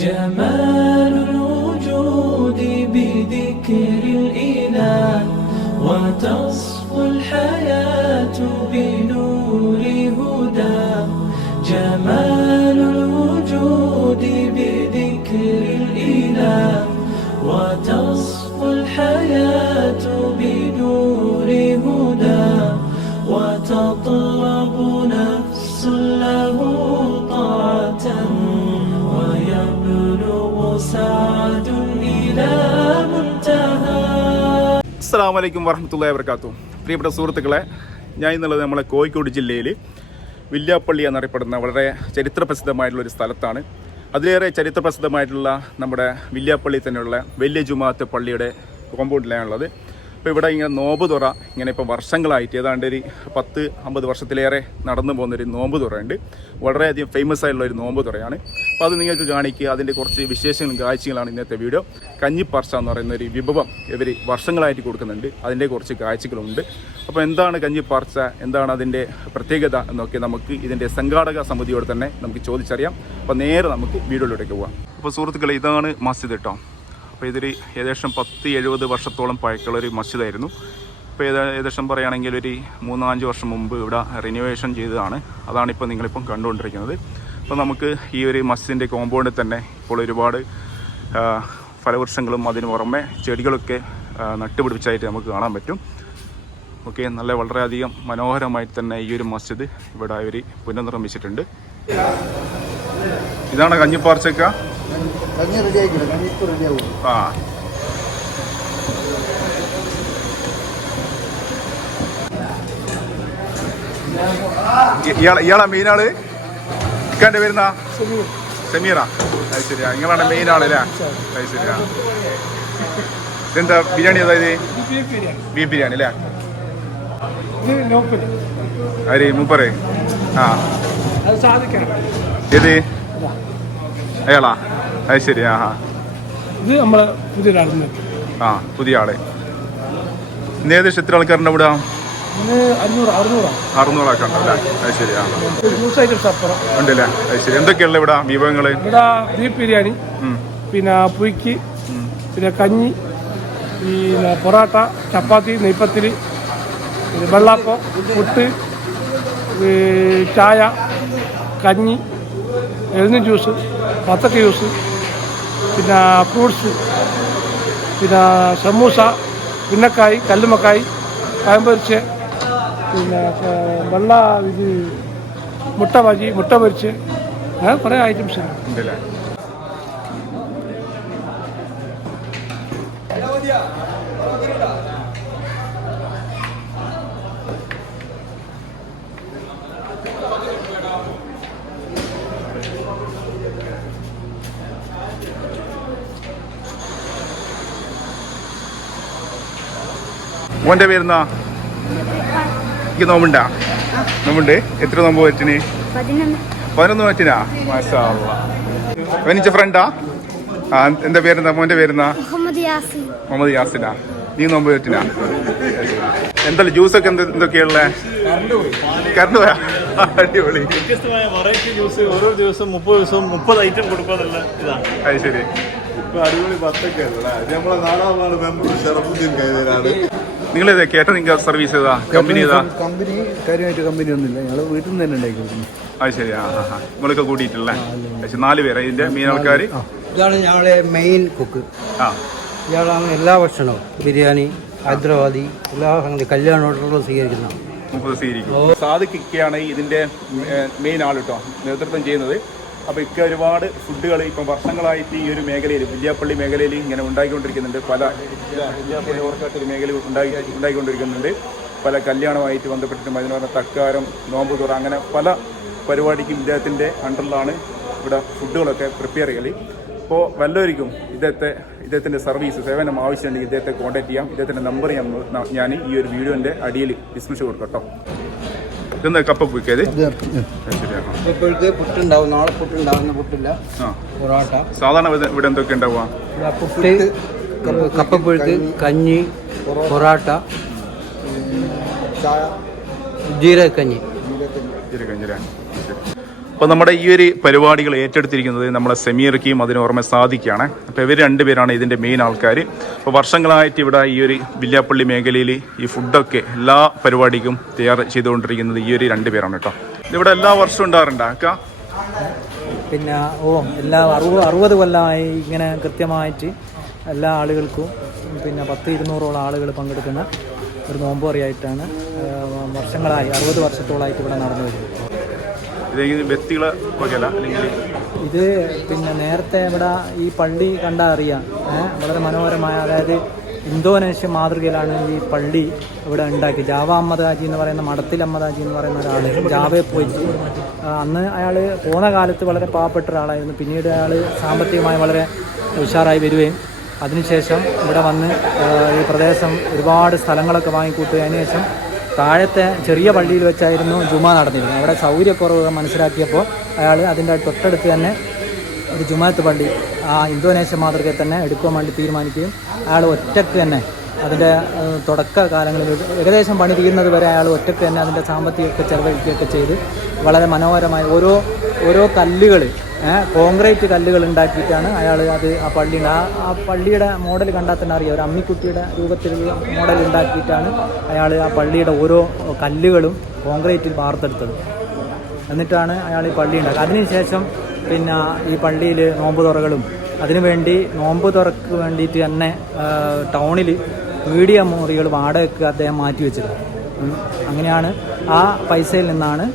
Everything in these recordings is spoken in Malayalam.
جمال الوجود بذكر الإله وتصفو الحياة بنور هدى جمال الوجود بذكر الإله وتصفو الحياة بنور هدى وتطلب نفس له طاعة ويبلغ سعد إلى منتهى. അസ്സലാമു അലൈക്കും വറഹ്മത്തുള്ളാഹി വബറകാതുഹു. പ്രിയപ്പെട്ട സുഹൃത്തുക്കളെ, ഞാൻ ഇന്നുള്ളത് നമ്മളെ കോഴിക്കോട് ജില്ലയിൽ വില്യാപ്പള്ളി എന്നറിയപ്പെടുന്ന വളരെ ചരിത്രപ്രസിദ്ധമായിട്ടുള്ളൊരു സ്ഥലത്താണ്. അതിലേറെ ചരിത്രപ്രസിദ്ധമായിട്ടുള്ള നമ്മുടെ വില്യാപ്പള്ളി തന്നെയുള്ള വലിയ ജുമാഅത്ത് പള്ളിയുടെ കോമ്പൗണ്ടിലാണുള്ളത്. അപ്പോൾ ഇവിടെ ഇങ്ങനെ നോമ്പ് തുറ ഇങ്ങനെ ഇപ്പോൾ വർഷങ്ങളായിട്ട് ഏതാണ്ട് ഒരു 10-50 വർഷത്തിലേറെ നടന്നു പോകുന്നൊരു നോമ്പ് തുറയുണ്ട്. വളരെയധികം ഫേമസ് ആയിട്ടുള്ള ഒരു നോമ്പ് തുറയാണ്. അപ്പോൾ അത് നിങ്ങൾക്ക് കാണിക്കുക, അതിൻ്റെ കുറച്ച് വിശേഷങ്ങളും കാഴ്ചകളാണ് ഇന്നത്തെ വീഡിയോ. കഞ്ഞിപ്പാർച്ച എന്ന് പറയുന്ന ഒരു വിഭവം ഇവർ വർഷങ്ങളായിട്ട് കൊടുക്കുന്നുണ്ട്. അതിൻ്റെ കുറച്ച് കാഴ്ചകളുണ്ട്. അപ്പോൾ എന്താണ് കഞ്ഞിപ്പാർച്ച, എന്താണ് അതിൻ്റെ പ്രത്യേകത എന്നൊക്കെ നമുക്ക് ഇതിൻ്റെ സംഘാടക സമിതിയോട് തന്നെ നമുക്ക് ചോദിച്ചറിയാം. അപ്പോൾ നേരെ നമുക്ക് വീഡിയോയിലേക്ക് പോകാം. അപ്പോൾ സുഹൃത്തുക്കളെ, ഇതാണ് മസ്ജിദ് കേട്ടോ. അപ്പോൾ ഇതൊരു ഏകദേശം 10-70 വർഷത്തോളം പഴക്കമുള്ളൊരു മസ്ജിദായിരുന്നു. ഇപ്പോൾ ഏകദേശം പറയുകയാണെങ്കിൽ ഒരു 3-5 വർഷം മുമ്പ് ഇവിടെ റിനോവേഷൻ ചെയ്തതാണ്. അതാണിപ്പോൾ നിങ്ങളിപ്പം കണ്ടുകൊണ്ടിരിക്കുന്നത്. അപ്പോൾ നമുക്ക് ഈ ഒരു മസ്ജിദിൻ്റെ കോമ്പൗണ്ടിൽ തന്നെ ഇപ്പോൾ ഒരുപാട് ഫലവൃക്ഷങ്ങളും അതിന് പുറമെ ചെടികളൊക്കെ നട്ടുപിടിപ്പിച്ചായിട്ട് നമുക്ക് കാണാൻ പറ്റും. ഓക്കെ, നല്ല വളരെയധികം മനോഹരമായിട്ട് തന്നെ ഈ ഒരു മസ്ജിദ് ഇവിടെ അവർ പുനർനിർമ്മിച്ചിട്ടുണ്ട്. ഇതാണ് കഞ്ഞിപ്പാർച്ചക്ക. ആ, ഇയാളാ മെയിൻ ആള്? ഇക്കാൻ്റെ വരുന്ന സമീറ. അത് ശരിയാ, നിങ്ങളാണ് മെയിൻ ആളല്ലേ? അത് ശരിയാ. ഇതെന്താ ബിരിയാണി? അതായത് ബീഫ് ബിരിയാണി അല്ലേ? അരി മൂപ്പറ്. ആ, ഏത് അയാളാ? അത് ശരി. ആ, ഇത് നമ്മളെ പുതിയ ആ, പുതിയ ആള്. ഇന്ന് ഏകദേശം എത്ര ആൾക്കാരുണ്ട് ഇവിടെ? 600 ആൾക്കാർ ഉണ്ടല്ലേ? അത് ശരി. ആ, ഉണ്ടല്ലേ? അത് ശരി. എന്തൊക്കെയുള്ള ഇവിടെ വിഭവങ്ങള്? ഇവിടെ ബീഫ് ബിരിയാണി, പിന്നെ പുയ്ക്ക്, പിന്നെ കഞ്ഞി, പിന്നെ പൊറോട്ട, ചപ്പാത്തി, നെയ്പ്പത്തിരി, പിന്നെ വെള്ളപ്പം, പുട്ട്, ചായ, കഞ്ഞി, എഴുന്ന ജ്യൂസ്, പത്തക്ക ജ്യൂസ്, പിന്നെ ഫ്രൂട്ട്സ്, പിന്നെ സമൂസ, പിന്നക്കായി, കല്ലുമക്കായി, പഴംപൊരിച്ച്, പിന്നെ ഇത് മുട്ട ബജി, മുട്ട പൊരിച്ച്, അങ്ങനെ കുറേ ഐറ്റംസ് ഉണ്ട്. മോൻ്റെ പേരുന്നാ? എനിക്ക് നോമ്പുണ്ടാ? നോമ്പുണ്ട്. എത്ര നോമ്പ് പറ്റിന്? 11 പറ്റിനാ? മാഷാ അല്ലാഹ്. വനിച്ച ഫ്രണ്ടാ? ആ, എന്താ പേരെന്താ? മോൻ്റെ പേരുന്നാ? മുഹമ്മദ് യാസിനാ. നീ നോമ്പ് പറ്റിനാ? എന്തല്ല ജ്യൂസൊക്കെ എന്തൊക്കെയുള്ള? കറണ്ട് പോയാ? അടിപൊളി. വ്യത്യസ്തമായ വെറൈറ്റി ജ്യൂസ് ഓരോ ദിവസം 30 ദിവസം 30 ഐറ്റം കൊടുക്കാന്നുള്ള ഇതാണ്. അത് ശരി. അടിപൊളി പത്തൊക്കെ നമ്മളെ നാടാണ് മെമ്പർ ഷറഫുദ്ദീൻ കൈതരാണ്. നിങ്ങളിത് കേറ്ററിംഗ് സർവീസ് ഏതാ? കമ്പനി ഏതാ? കമ്പനി കാര്യമായിട്ട് കമ്പനി ഒന്നുമില്ല, ഞങ്ങൾ വീട്ടിൽ നിന്ന് തന്നെ ഉണ്ടാക്കി കൊടുക്കുന്നു. അത് ശരി. ആ, നിങ്ങളൊക്കെ കൂട്ടിയിട്ടല്ലേ? 4 പേര് ഇതിന്റെ മെയിൻ ആൾക്കാർ. ഇതാണ് ഞങ്ങളെ മെയിൻ കുക്ക്. ആ, ഇയാളാണ് എല്ലാ ഭക്ഷണവും, ബിരിയാണി, ഹൈദരാബാദി, എല്ലാ സംഗതി കല്യാണ ഓർഡറുകളും സ്വീകരിക്കുന്നതാണ്. സാദിഖാണ് ഇതിന്റെ മെയിൻ ആൾ കേട്ടോ, നേതൃത്വം ചെയ്യുന്നത്. അപ്പോൾ ഇക്ക ഒരുപാട് ഫുഡുകൾ ഇപ്പം വർഷങ്ങളായിട്ട് ഈ ഒരു മേഖലയിൽ, വില്യാപ്പള്ളി മേഖലയിൽ ഇങ്ങനെ ഉണ്ടാക്കിക്കൊണ്ടിരിക്കുന്നുണ്ട്. പല വില്യാപ്പള്ളി ഓർക്കാത്തൊരു മേഖല ഉണ്ടാക്കിക്കൊണ്ടിരിക്കുന്നുണ്ട്. പല കല്യാണമായിട്ട് ബന്ധപ്പെട്ടിട്ടും അതിന് പറഞ്ഞ തക്കാരം, നോമ്പ് തുറ, അങ്ങനെ പല പരിപാടിക്കും ഇദ്ദേഹത്തിൻ്റെ അണ്ടറിലാണ് ഇവിടെ ഫുഡുകളൊക്കെ പ്രിപ്പയർ ചെയ്യൽ. അപ്പോൾ വല്ലവർക്കും ഇദ്ദേഹത്തിൻ്റെ സർവീസ് സേവനം ആവശ്യമുണ്ടെങ്കിൽ ഇദ്ദേഹത്തെ കോൺടാക്ട് ചെയ്യാം. ഇദ്ദേഹത്തിൻ്റെ നമ്പർ ഞാൻ ഈ ഒരു വീഡിയോൻ്റെ അടിയിൽ ഡിസ്ക്രിപ്ഷൻ കൊടുക്കാം കേട്ടോ. ഇതെന്താ കപ്പ പൂക്കത്? ശരിയാണ്. ഇപ്പോഴത്തെ പുട്ടുണ്ടാവും, നാളെ പുട്ടുണ്ടാവുന്ന പുട്ടില്ല, ആ പൊറോട്ട, സാധാരണ ഇവിടെ എന്തൊക്കെ ഉണ്ടാവുക? പുട്ട്, കപ്പപ്പുഴുക്ക്, കഞ്ഞി, പൊറോട്ട, ജീരകക്കഞ്ഞി. അപ്പോൾ നമ്മുടെ ഈ ഒരു പരിപാടികൾ ഏറ്റെടുത്തിരിക്കുന്നത് നമ്മളെ സെമീർക്കും അതിന് ഓർമ്മ സാധിക്കുകയാണ്. അപ്പോൾ ഇവർ രണ്ടുപേരാണ് ഇതിൻ്റെ മെയിൻ ആൾക്കാർ. അപ്പോൾ വർഷങ്ങളായിട്ട് ഇവിടെ ഈ ഒരു വില്യാപ്പള്ളി മേഖലയിൽ ഈ ഫുഡൊക്കെ എല്ലാ പരിപാടിക്കും തയ്യാർ ചെയ്തുകൊണ്ടിരിക്കുന്നത് ഈ ഒരു രണ്ടുപേരാണ് കേട്ടോ. ഇതിവിടെ എല്ലാ വർഷവും ഉണ്ടാകാറുണ്ട് അക്ക? പിന്നെ എല്ലാ 60 കൊല്ലമായി ഇങ്ങനെ കൃത്യമായിട്ട് എല്ലാ ആളുകൾക്കും പിന്നെ 100-200ഓളം ആളുകൾ പങ്കെടുക്കുന്ന ഒരു നോമ്പ് അറിയായിട്ടാണ് വർഷങ്ങളായി 60 വർഷത്തോളമായിട്ട് ഇവിടെ നടന്നു വരുന്നത്. വ്യക്തികളെ അല്ലെങ്കിൽ ഇത് പിന്നെ നേരത്തെ ഇവിടെ ഈ പള്ളി കണ്ടാൽ അറിയാം, വളരെ മനോഹരമായ, അതായത് ഇന്തോനേഷ്യൻ മാതൃകയിലാണ് ഈ പള്ളി ഇവിടെ ഉണ്ടാക്കി. ജാവ അഹമ്മദ് ഹാജി എന്ന് പറയുന്ന മഠത്തിൽ അഹമ്മദ് ഹാജി എന്ന് പറയുന്ന ഒരാൾ ജാവയെ പോയിട്ട് അന്ന് അയാൾ പോന്ന കാലത്ത് വളരെ പാവപ്പെട്ട ഒരാളായിരുന്നു. പിന്നീട് അയാൾ സാമ്പത്തികമായി വളരെ ഉഷാറായി വരികയും അതിനുശേഷം ഇവിടെ വന്ന് ഈ പ്രദേശം ഒരുപാട് സ്ഥലങ്ങളൊക്കെ വാങ്ങിക്കൂട്ടുക. അതിനുശേഷം താഴത്തെ ചെറിയ പള്ളിയിൽ വെച്ചായിരുന്നു ജുമാ നടന്നിരുന്നത്. അവിടെ സൗകര്യക്കുറവ് മനസ്സിലാക്കിയപ്പോൾ അയാൾ അതിൻ്റെ തൊട്ടടുത്ത് തന്നെ ഒരു ജുമാഅത്ത് പള്ളി ആ ഇന്തോനേഷ്യ മാതൃകയിൽ തന്നെ എടുക്കാൻ വേണ്ടി തീരുമാനിക്കുകയും അയാൾ ഒറ്റയ്ക്ക് തന്നെ അതിൻ്റെ തുടക്ക കാലങ്ങളിൽ ഏകദേശം പണി തീരുന്നത് വരെ അയാൾ ഒറ്റയ്ക്ക് തന്നെ അതിൻ്റെ സാമ്പത്തികമൊക്കെ ചെലവഴിക്കുകയൊക്കെ ചെയ്ത് വളരെ മനോഹരമായ ഓരോ കല്ലുകൾ, കോൺക്രീറ്റ് കല്ലുകൾ ഉണ്ടാക്കിയിട്ടാണ് അയാൾ അത് ആ പള്ളിയുടെ മോഡൽ കണ്ടാൽ തന്നെ അറിയാം, ഒരു അമ്മിക്കുട്ടിയുടെ രൂപത്തിലുള്ള മോഡൽ ഉണ്ടാക്കിയിട്ടാണ് അയാൾ ആ പള്ളിയുടെ ഓരോ കല്ലുകളും കോൺക്രീറ്റിൽ വാർത്തെടുത്തത്. എന്നിട്ടാണ് അയാൾ ഈ പള്ളി ഉണ്ടാക്കുക. അതിനുശേഷം പിന്നെ ഈ പള്ളിയിൽ നോമ്പ് തുറകളും അതിനുവേണ്ടി നോമ്പ് തുറക്ക് വേണ്ടിയിട്ട് തന്നെ ടൗണിൽ പീഡിയ മുറികൾ വാടകയ്ക്ക് അദ്ദേഹം മാറ്റിവെച്ചത്. അങ്ങനെയാണ് ആ പൈസയിൽ നിന്നാണ്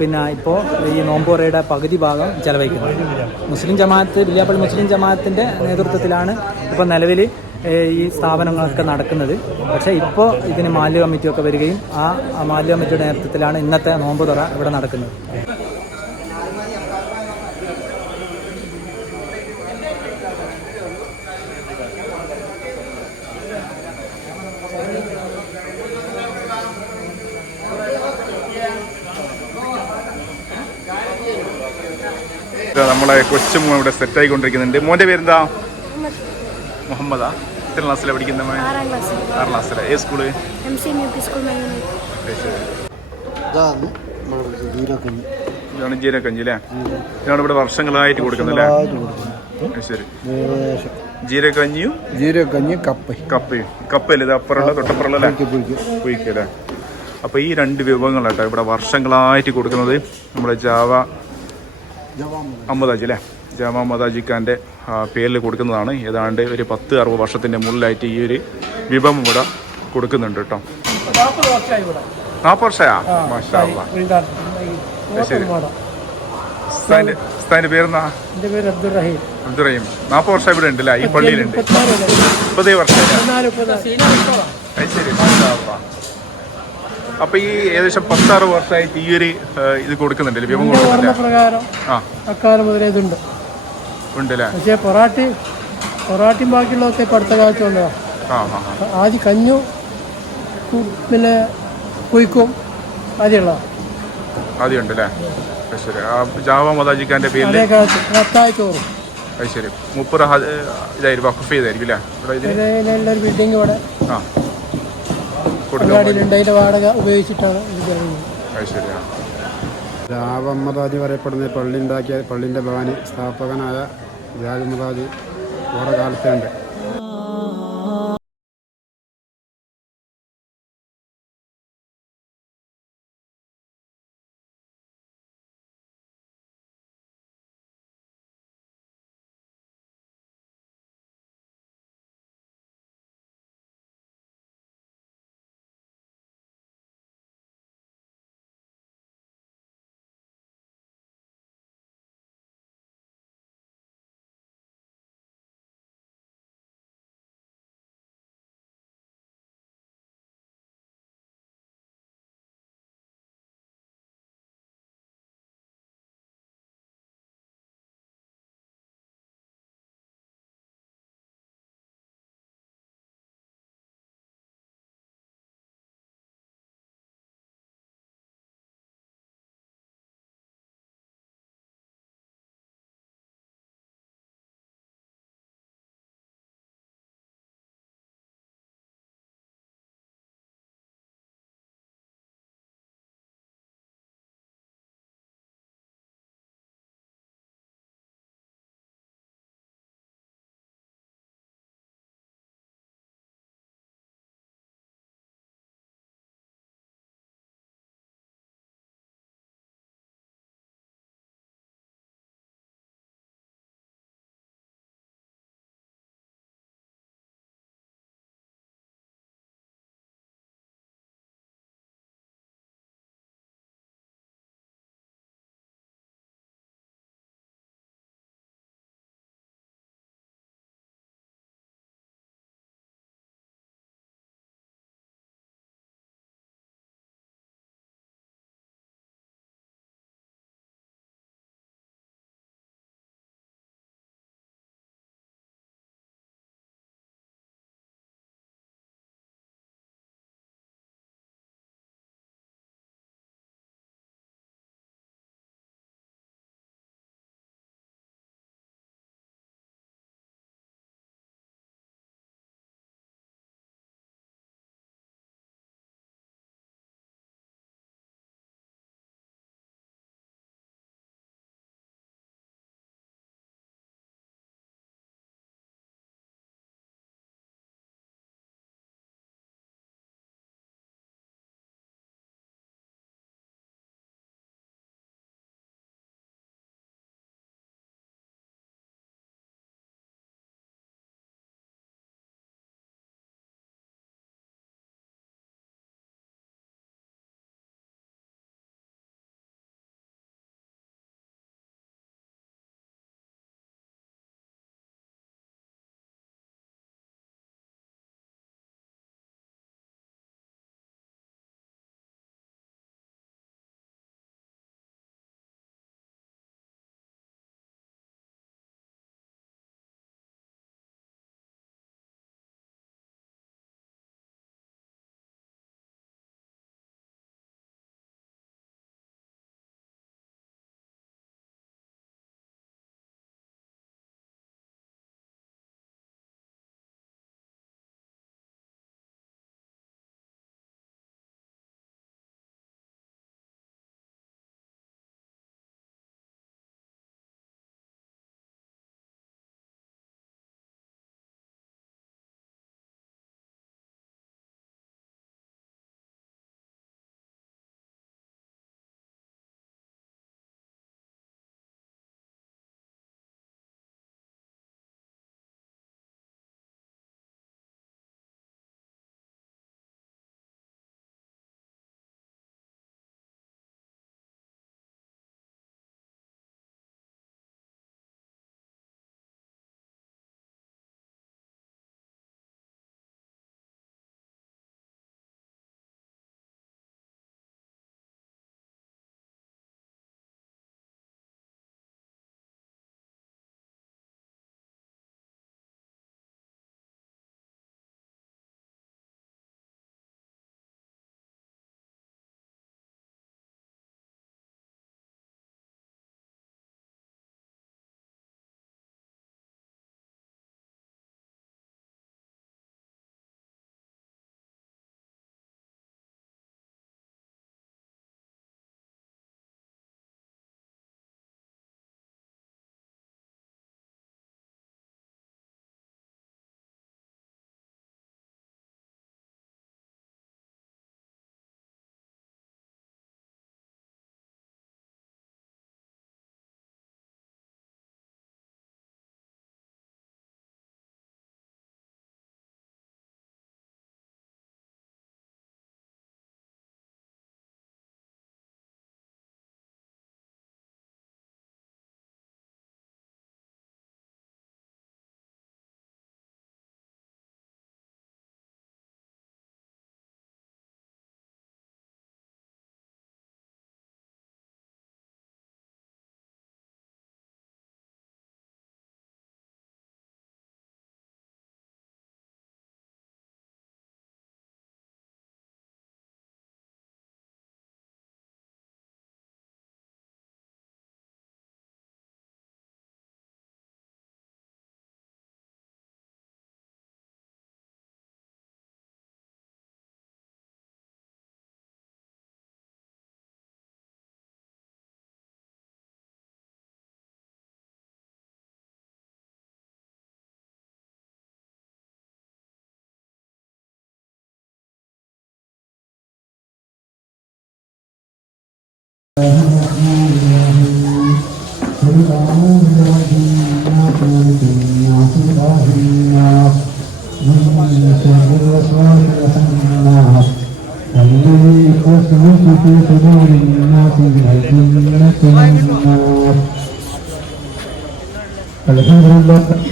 പിന്നെ ഇപ്പോൾ ഈ നോമ്പുറയുടെ പകുതി ഭാഗം ചെലവഴിക്കുന്നത്. മുസ്ലിം ജമാഅത്ത്, വില്യാപ്പള്ളി മുസ്ലിം ജമാഅത്തിൻ്റെ നേതൃത്വത്തിലാണ് ഇപ്പോൾ നിലവിൽ ഈ സ്ഥാപനങ്ങളൊക്കെ നടക്കുന്നത്. പക്ഷേ ഇപ്പോൾ ഇതിന് മാലിന്യ കമ്മിറ്റിയൊക്കെ വരികയും ആ മാലിന്യ കമ്മിറ്റിയുടെ നേതൃത്വത്തിലാണ് ഇന്നത്തെ നോമ്പ് തുറ ഇവിടെ നടക്കുന്നത്. നമ്മളെ കൊച്ചുമോ ഇവിടെ സെറ്റ് ആയിക്കൊണ്ടിരിക്കുന്നുണ്ട്. മോന്റെ പേരെന്താ? മുഹമ്മദാ? എത്ര ക്ലാസ്സിലാണ് പഠിക്കുന്നത്? 6ാം ക്ലാസ്സിലെ. ഏത് സ്കൂള്? ഇതാണ് ജീരകക്കഞ്ഞി അല്ലേ? ഇതാണ് ഇവിടെ വർഷങ്ങളായിട്ട് കൊടുക്കുന്നത് അല്ലേ? ശരി. ജീരകക്കഞ്ഞിയും കപ്പയല്ലേ ഇത് അപ്പുറമുള്ള തൊട്ടപ്പുറമുള്ള പൊയ്ക്കല്ലേ? അപ്പോൾ ഈ രണ്ട് വിഭവങ്ങളാട്ടോ ഇവിടെ വർഷങ്ങളായിട്ട് കൊടുക്കുന്നത്. നമ്മുടെ ജാവ അഹമ്മദ് ഹാജി അല്ലേ? ജാവ അഹമ്മദ് ഹാജിക്കാൻ്റെ പേരിൽ കൊടുക്കുന്നതാണ്. ഏതാണ്ട് ഒരു 10-60 വർഷത്തിൻ്റെ മുകളിലായിട്ട് ഈ ഒരു വിഭവം ഇവിടെ കൊടുക്കുന്നുണ്ട് കേട്ടോ. 40 വർഷമാ? മാഷാ അല്ലാഹ്. ശരി. ഉസ്താദിന്റെ പേരെന്നാ? അബ്ദുറഹീം. 40 വർഷം ഇവിടെ ഉണ്ടല്ലേ? ഈ പള്ളിയിലുണ്ട്. 30 വർഷം. ശരി. മാഷാ അല്ലാഹ്. അപ്പൊ ഈ ഏകദേശം 10-6 വർഷമായിട്ട് ഈ ഒരു ഇത് കൊടുക്കുന്നുണ്ടല്ലേ? വിഭവം കൊടുക്കുന്നുണ്ട്. അക്കാലം മുതലേ ഇതുണ്ട് ഉണ്ടല്ലേ? പക്ഷേ പൊറാട്ടയും ബാക്കിയുള്ളതൊക്കെ ഇപ്പം അടുത്ത കാലത്ത് കൊണ്ടുപോകാം. ആദ്യം കഞ്ഞു പിന്നെ കുയിക്കും ആദ്യമുള്ള ആദ്യം ഉണ്ടല്ലേ? ശരി. ആ ജാവ മദാജിക്കാന്റെ പേരിൽ ചോറും അത് ശരി. 30 ഇതായിരിക്കും വഖഫ് ചെയ്തായിരിക്കും അല്ലേ? ഒരു ബിൽഡിംഗ് ഇവിടെ അതിൻ്റെ വാടക ഉപയോഗിച്ചിട്ടാണ് ഇത് കഴിയുന്നത്. ജാവ അഹമ്മദ് ഹാജി പറയപ്പെടുന്ന പള്ളി ഉണ്ടാക്കിയ പള്ളിൻ്റെ ഭവാനി സ്ഥാപകനായ ജാവ അഹമ്മദ് ഹാജി ഓരോ കാലത്തുണ്ട്. الحمد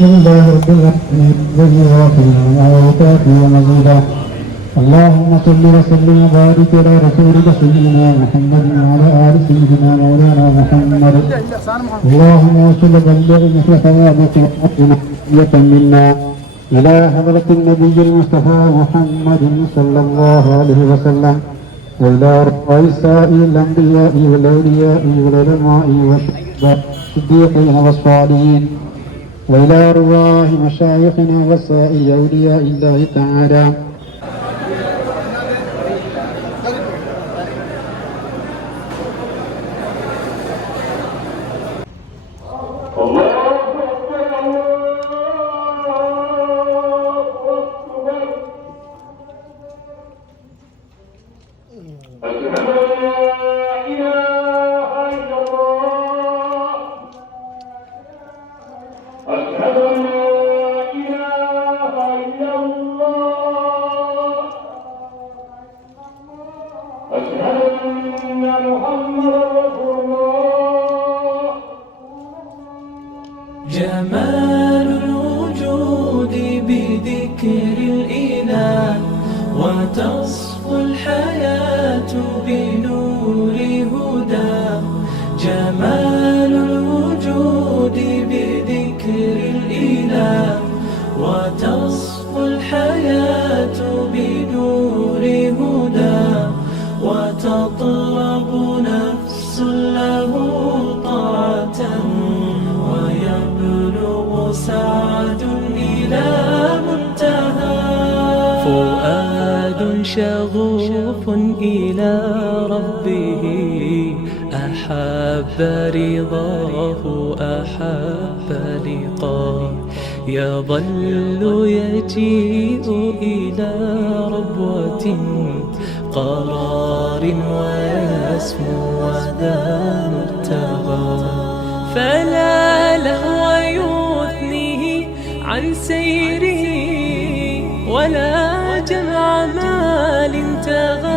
لله رب العالمين الذي غفرنا وكافي ومزيدا اللهم صل وسلم وبارك على رسولك سيدنا محمد وعلى ال سيدنا مولانا محمد اللهم صل وبلغ مثل ثوابك وقنا منا الى حضرة النبي المصطفى محمد صلى الله عليه وسلم والى رؤى سائر الانبياء والاولياء والعلماء والصديقين والصالحين وإلى أرواح مشايخنا وسائر أولياء الله تعالى جمال الوجود بذكر الإله وتصفو الحياة بنور هدى جمال الوجود بذكر الإله وتصفو الحياة بنور هدى وتطلب نفس له طاعة ويبلغ سعد إلى منتهى فؤاد شغوف إلى ربه أحب رضاه أحب لقاه يظل يجيء إلى ربوة قرار ويسمو وذا مرتغى فلا لهو يثنيه عن سيره ولا جمع مال تغى